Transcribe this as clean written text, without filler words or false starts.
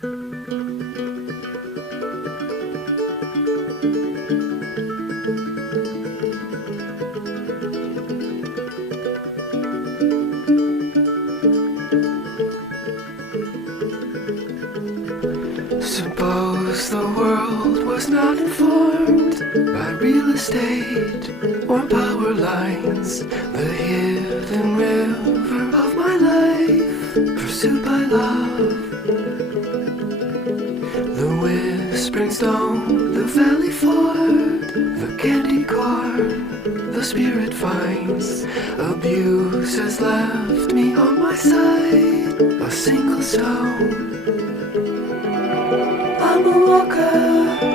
Suppose the world was not informed by real estate or power lines. The hidden river of my life, pursued by love. The whispering stone, the valley ford, the candy corn, the spirit finds. Abuse has left me on my side, a single stone. I'm a walker